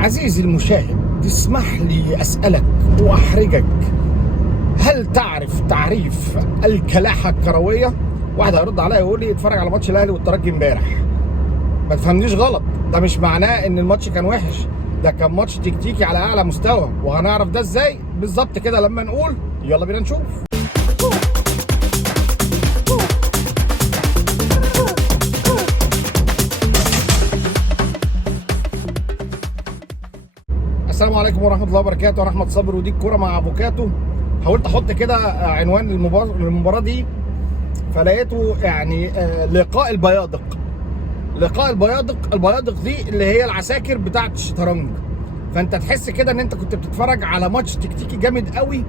عزيزي المشاهد، تسمح لي أسألك وأحرجك، هل تعرف تعريف الكلاحة الكروية؟ واحد هيرد عليا يقول لي اتفرج على ماتش الأهلي والترجي امبارح. ما تفهمنيش غلط، ده مش معناه إن الماتش كان وحش، ده كان ماتش تكتيكي على أعلى مستوى، وهنعرف ده إزاي؟ بالظبط كده لما نقول يلا بينا نشوف. السلام عليكم ورحمة الله وبركاته. أنا أحمد صابر ودي الكورة مع أفوكاتو. حاولت أحط كده عنوان للمباراة دي، فلقيته يعني لقاء البيادق. لقاء البيادق دي اللي هي العساكر بتاعة الشطرنج. فأنت تحس كده إن أنت كنت بتتفرج على ماتش تكتيكي جامد قوي،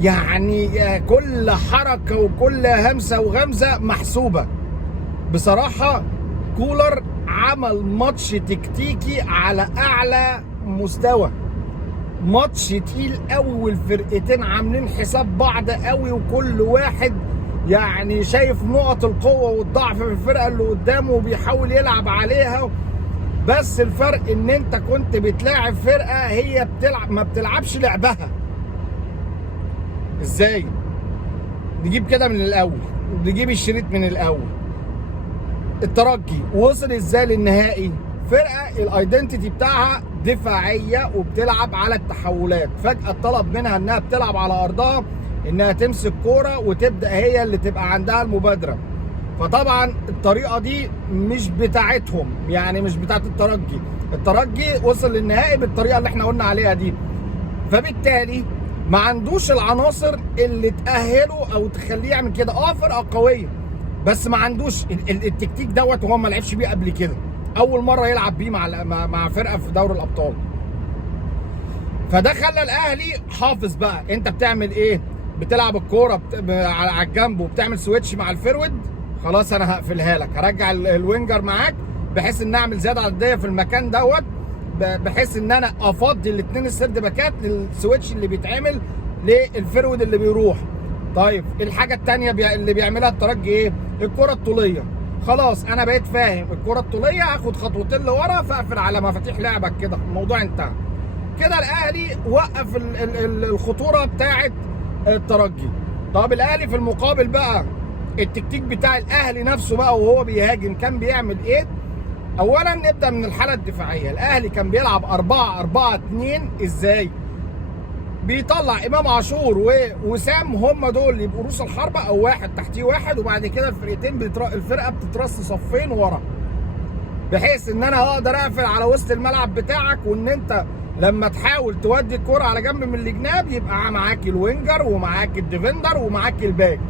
يعني كل حركة وكل همسة وغمزة محسوبة. بصراحة كولر عمل ماتش تكتيكي على أعلى مستوى، ماتش تقيل قوي، والفرقتين عاملين حساب بعض قوي، وكل واحد يعني شايف نقط القوة والضعف في الفرقة اللي قدامه وبيحاول يلعب عليها. بس الفرق ان انت كنت بتلاعب فرقة هي ما بتلعبش لعبها. ازاي؟ نجيب كده من الاول، نجيب الشريط من الاول. الترجي وصل ازاي للنهائي؟ فرقه الايدنتيتي بتاعها دفاعيه وبتلعب على التحولات، فجاه طلب منها انها بتلعب على ارضها، انها تمسك كوره وتبدا هي اللي تبقى عندها المبادره. فطبعا الطريقه دي مش بتاعتهم، يعني مش بتاعت الترجي. الترجي وصل للنهائي بالطريقه اللي احنا قلنا عليها دي، فبالتالي ما عندوش العناصر اللي تاهله او تخليه يعمل كده. فرقه قويه بس ما عندوش التكتيك دوت، وهو ما لعبش بيه قبل كده، اول مره يلعب بيه مع فرقه في دوري الابطال. فده خلى الاهلي حافظ بقى انت بتعمل ايه. بتلعب الكوره على الجنب وبتعمل سويتش مع الفيرود، خلاص انا هقفلها لك، هرجع الوينجر معاك بحيث ان اعمل زياده عدديه في المكان دوت، بحيث ان انا افضي الاثنين السرد باكات للسويتش اللي بيتعمل للفيرود اللي بيروح. طيب الحاجه الثانيه اللي بيعملها الترجي ايه؟ الكره الطوليه. خلاص انا بقيت فاهم الكره الطوليه، هاخد خطوتين لورا فاقفل على مفاتيح لعبك كده، الموضوع انتهى كده. الاهلي وقف الخطوره بتاعه الترجي. طب الاهلي في المقابل بقى، التكتيك بتاع الاهلي نفسه بقى وهو بيهاجم كان بيعمل ايه؟ اولا نبدا من الحاله الدفاعيه. الاهلي كان بيلعب 4-4-2. ازاي؟ بيطلع امام عاشور ووسام، هم دول يبقوا رؤوس الحربه، او واحد تحتيه واحد، وبعد كده الفرقه بتترص صفين ورا، بحيث ان انا اقدر اقفل على وسط الملعب بتاعك، وان انت لما تحاول تودي الكرة على جنب من الجناب يبقى معاك الوينجر ومعاك الديفندر ومعاك الباك.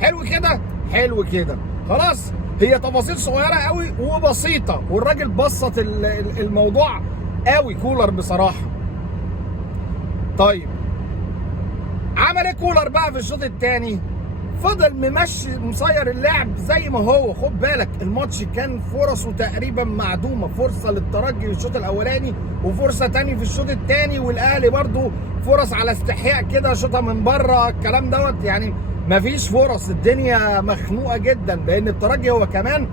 حلو كده؟ حلو كده. خلاص، هي تفاصيل صغيره قوي وبسيطه، والراجل بسط الموضوع قوي كولر بصراحه. طيب عمل ايه كولر بقى في الشوط الثاني؟ فضل ممشي مصير اللعب زي ما هو. خد بالك الماتش كان فرصه تقريبا معدومه، فرصه للترجي في الشوط الاولاني وفرصه ثاني في الشوط الثاني، والاهلي برضو فرص على استحياء كده، شوطه من بره الكلام دوت، يعني مفيش فرص. الدنيا مخنوقه جدا، لان الترجي هو كمان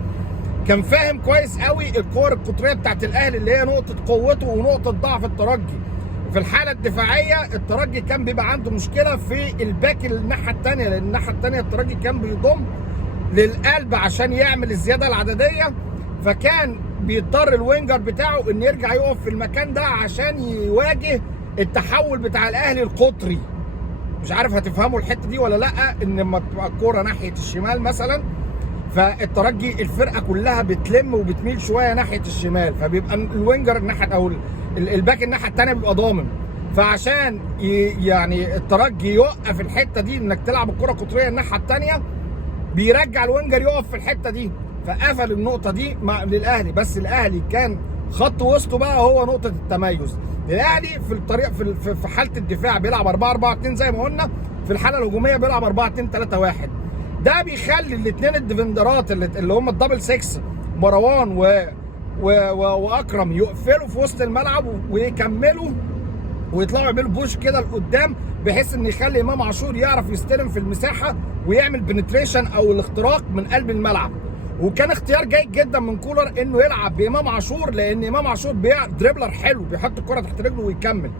كان فاهم كويس قوي الكور القطريه بتاعت الاهلي اللي هي نقطه قوته ونقطه ضعف الترجي. في الحاله الدفاعيه الترجي كان بيبقى عنده مشكله في الباك الناحيه الثانيه، لان الناحيه الثانيه الترجي كان بيضم للقلب عشان يعمل الزياده العدديه، فكان بيضطر الوينجر بتاعه ان يرجع يقف في المكان ده عشان يواجه التحول بتاع الاهلي القطري. مش عارف هتفهموا الحته دي ولا لا، ان لما تبقى الكوره ناحيه الشمال مثلا، فالترجي الفرقه كلها بتلم وبتميل شويه ناحيه الشمال، فبيبقى الوينجر الناحيه او الباك الناحيه الثانيه بيبقى ضامن. فعشان يعني الترجي يوقف الحته دي انك تلعب الكره قطريه الناحيه الثانيه، بيرجع الوينجر يقف في الحته دي، فقفل النقطه دي للاهلي. بس الاهلي كان خط وسطه بقى هو نقطه التميز. الاهلي في الطريق في حاله الدفاع بيلعب 4-4-2 زي ما قلنا، في الحاله الهجوميه بيلعب 4-2-3-1. ده بيخلي الاثنين الديفندرات اللي هم الدبل 6 مروان واكرم يقفلوا في وسط الملعب ويكملوا ويطلعوا يعملوا بوش كده لقدام، بحيث ان يخلي امام عاشور يعرف يستلم في المساحه ويعمل بنتريشن او الاختراق من قلب الملعب. وكان اختيار جيد جدا من كولر انه يلعب بامام عاشور، لان امام عاشور دريبلر حلو، بيحط الكره تحت رجله ويكمل.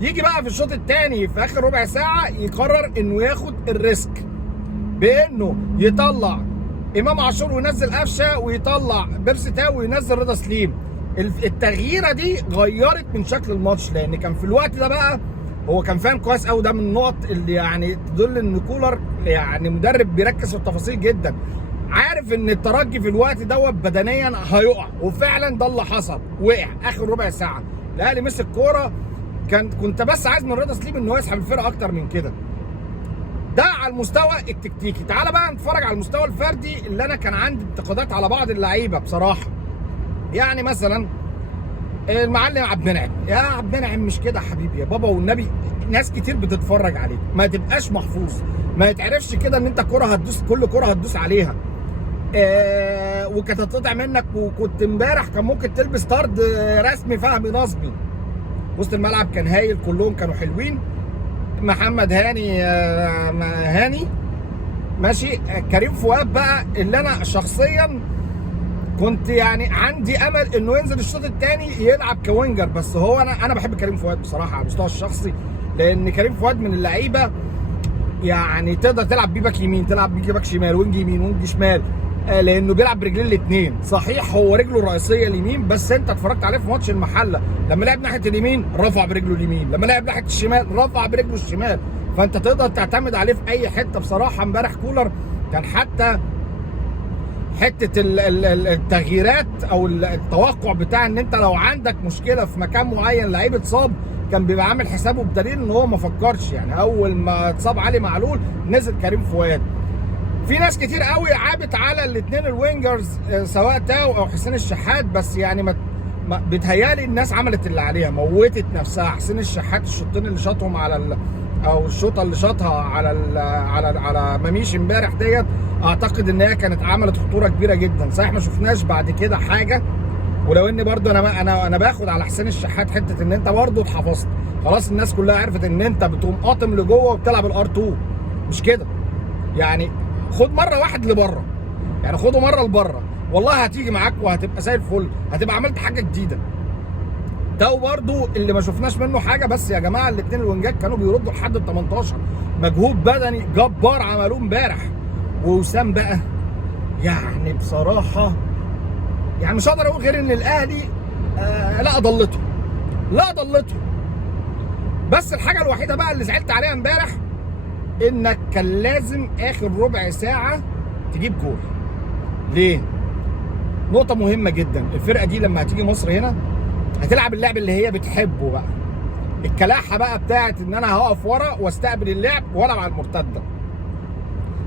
يجي بقى في الشوط الثاني في اخر ربع ساعه يقرر انه ياخد الريسك بانه يطلع امام عاشور وينزل قفشه، ويطلع بيرسي تاو وينزل رضا سليم. التغييره دي غيرت من شكل الماتش، لان كان في الوقت ده بقى هو كان فاهم كويس قوي. ده من النقط اللي يعني تدل ان كولر يعني مدرب بيركز في التفاصيل جدا، عارف ان الترجي في الوقت دوت بدنيا هيقع، وفعلا ده اللي حصل، وقع اخر ربع ساعه. الاهلي مسك كوره، كنت بس عايز من رضا سليم ان هو يسحب الفرقه اكتر من كده. ده على المستوى التكتيكي. تعال بقى نتفرج على المستوى الفردي، اللي انا كان عندي انتقادات على بعض اللعيبه بصراحه. يعني مثلا المعلم عبد المنعم، يا عبد المنعم مش كده يا حبيبي يا بابا والنبي، ناس كتير بتتفرج عليك، ما تبقاش محفوظ، ما يتعرفش كده ان انت كره هتدوس، كل كره هتدوس عليها. وكانت هتقطع منك، وكنت امبارح كان ممكن تلبس طرد رسمي فهمي نظمي. وسط الملعب كان هايل، كلهم كانوا حلوين. محمد هاني ماشي. كريم فؤاد بقى اللي انا شخصيا كنت يعني عندي امل انه ينزل الشوط الثاني يلعب كوينجر، بس هو انا بحب كريم فؤاد بصراحه على المستوى الشخصي، لان كريم فؤاد من اللعيبه يعني تقدر تلعب بيه باك يمين، تلعب بيه باك شمال، وينج يمين وينج شمال، لانه بيلعب برجلين الاثنين. صحيح هو رجله الرئيسيه اليمين، بس انت اتفرجت عليه في ماتش المحله لما لعب ناحيه اليمين رفع برجله اليمين، لما لعب ناحيه الشمال رفع برجله الشمال، فانت تقدر تعتمد عليه في اي حته. بصراحه امبارح كولر كان حتى حته التغييرات او التوقع بتاع ان انت لو عندك مشكله في مكان معين لعيب اتصاب، كان بيبقى عامل حسابه، بدليل ان هو ما فكرش. يعني اول ما اتصاب علي معلول نزل كريم فؤاد. في ناس كتير قوي عابت على الاثنين الوينجرز سواء تاو او حسين الشحات، بس يعني ما بتهيالي الناس عملت اللي عليها، موتت نفسها. حسين الشحات الشوطين اللي شاطهم على او الشوطه اللي شاطها على مميش امبارح ديت، اعتقد ان هي كانت عملت خطوره كبيره جدا. صحيح ما شفناش بعد كده حاجه، ولو ان برضو انا باخد على حسين الشحات حته ان انت برضو اتحفظت، خلاص الناس كلها عرفت ان انت بتقوم قاطم لجوه وبتلعب الار2، مش كده يعني. خد مره واحد لبره، يعني خده مره لبره، والله هتيجي معاك وهتبقى زي الفل، هتبقى عملت حاجه جديده. تاو برضو اللي ما شفناش منه حاجه، بس يا جماعه الاثنين الوينجات كانوا بيردوا لحد ال 18، مجهود بدني جبار عملوه امبارح. ووسام بقى يعني بصراحه يعني مش هقدر اقول غير ان الاهلي لا ضلته. بس الحاجه الوحيده بقى اللي زعلت عليها امبارح انك كان لازم اخر ربع ساعه تجيب جول. ليه؟ نقطه مهمه جدا. الفرقه دي لما هتيجي مصر هنا هتلعب اللعب اللي هي بتحبه بقى، الكلاحه بقى بتاعت ان انا هقف ورا واستقبل اللعب والعب على المرتده.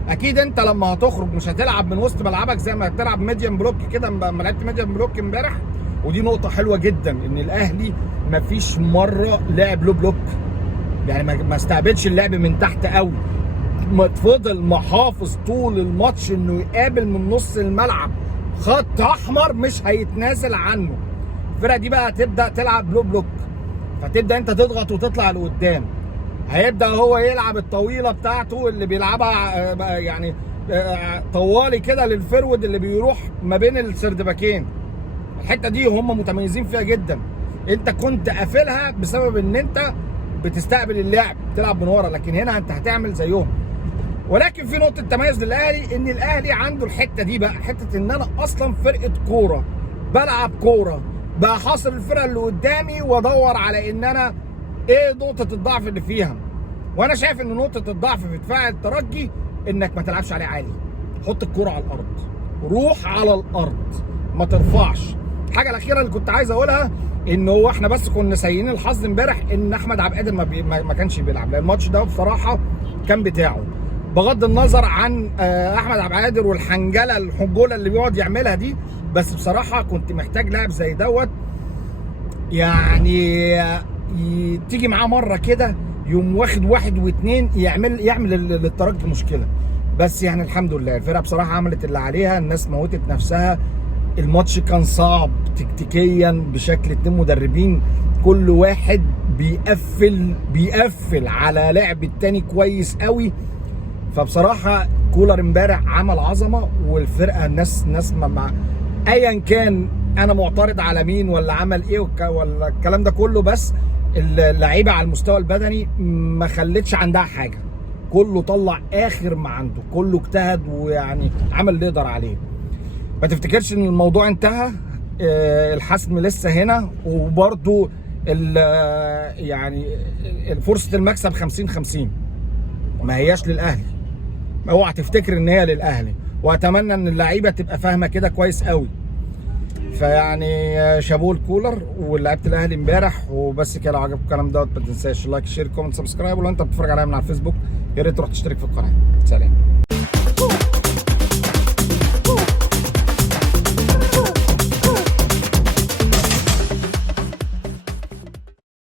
اكيد انت لما هتخرج مش هتلعب من وسط ملعبك زي ما هتلعب ميديم بلوك كده، ما لعبت ميديم بلوك امبارح. ودي نقطه حلوه جدا ان الاهلي مفيش مره لعب لو بلوك، يعني ما استقبلش اللعب من تحت قوي، فضل محافظ طول الماتش انه يقابل من نص الملعب خط احمر مش هيتنازل عنه. الفرقه دي بقى هتبدا تلعب لو بلوك، فتبدا انت تضغط وتطلع لقدام. هيبدا هو يلعب الطويله بتاعته اللي بيلعبها يعني طوالي كده للفرود اللي بيروح ما بين السردباكين. الحته دي هم متميزين فيها جدا، انت كنت قافلها بسبب ان انت بتستقبل اللعب تلعب من ورا، لكن هنا انت هتعمل زيهم. ولكن في نقطه تميز للاهلي، ان الاهلي عنده الحته دي بقى، حته ان انا اصلا فرقه كوره بلعب كوره، بقى حاصر الفرقه اللي قدامي وادور على ان انا ايه نقطه الضعف اللي فيها. وانا شايف ان نقطه الضعف في دفاع الترجي انك ما تلعبش عليه عالي، حط الكوره على الارض، روح على الارض، ما ترفعش. الحاجه الاخيره اللي كنت عايز اقولها ان هو احنا بس كنا سيئين الحظ امبارح ان احمد عبد القادر ما كانش بيلعب، لان الماتش ده بصراحه كان بتاعه، بغض النظر عن احمد عبد القادر والحنجله الحجوله اللي بيقعد يعملها دي، بس بصراحه كنت محتاج لاعب زي دوت يعني تيجي معاه مره كده يوم واخد واحد واثنين يعمل للترجي مشكله. بس يعني الحمد لله الفرقه بصراحه عملت اللي عليها، الناس موتت نفسها. الماتش كان صعب تكتيكيا بشكل، اتنين مدربين كل واحد بيقفل على لعب التاني كويس قوي. فبصراحه كولر امبارح عمل عظمه، والفرقه ناس مع ايا كان انا معترض على مين ولا عمل ايه ولا الكلام ده كله، بس اللعيبه على المستوى البدني ما خلتش عندها حاجه، كله طلع اخر ما عنده، كله اجتهد ويعني عمل اللي يقدر عليه. ما تفتكرش ان الموضوع انتهى، الحسم لسه هنا، وبرده يعني فرصه المكسب 50-50 ما هياش للاهلي، اوعى تفتكر ان هي للاهلي، واتمنى ان اللعيبه تبقى فاهمه كده كويس قوي. فيعني شابوه الكولر ولعيبه الاهلي امبارح وبس كده. لو عجبكم الكلام دوت ما تنساش لايك شير كومنت سبسكرايب، ولو انت بتتفرج عليا من على الفيسبوك يا ريت تروح تشترك في القناه. سلام.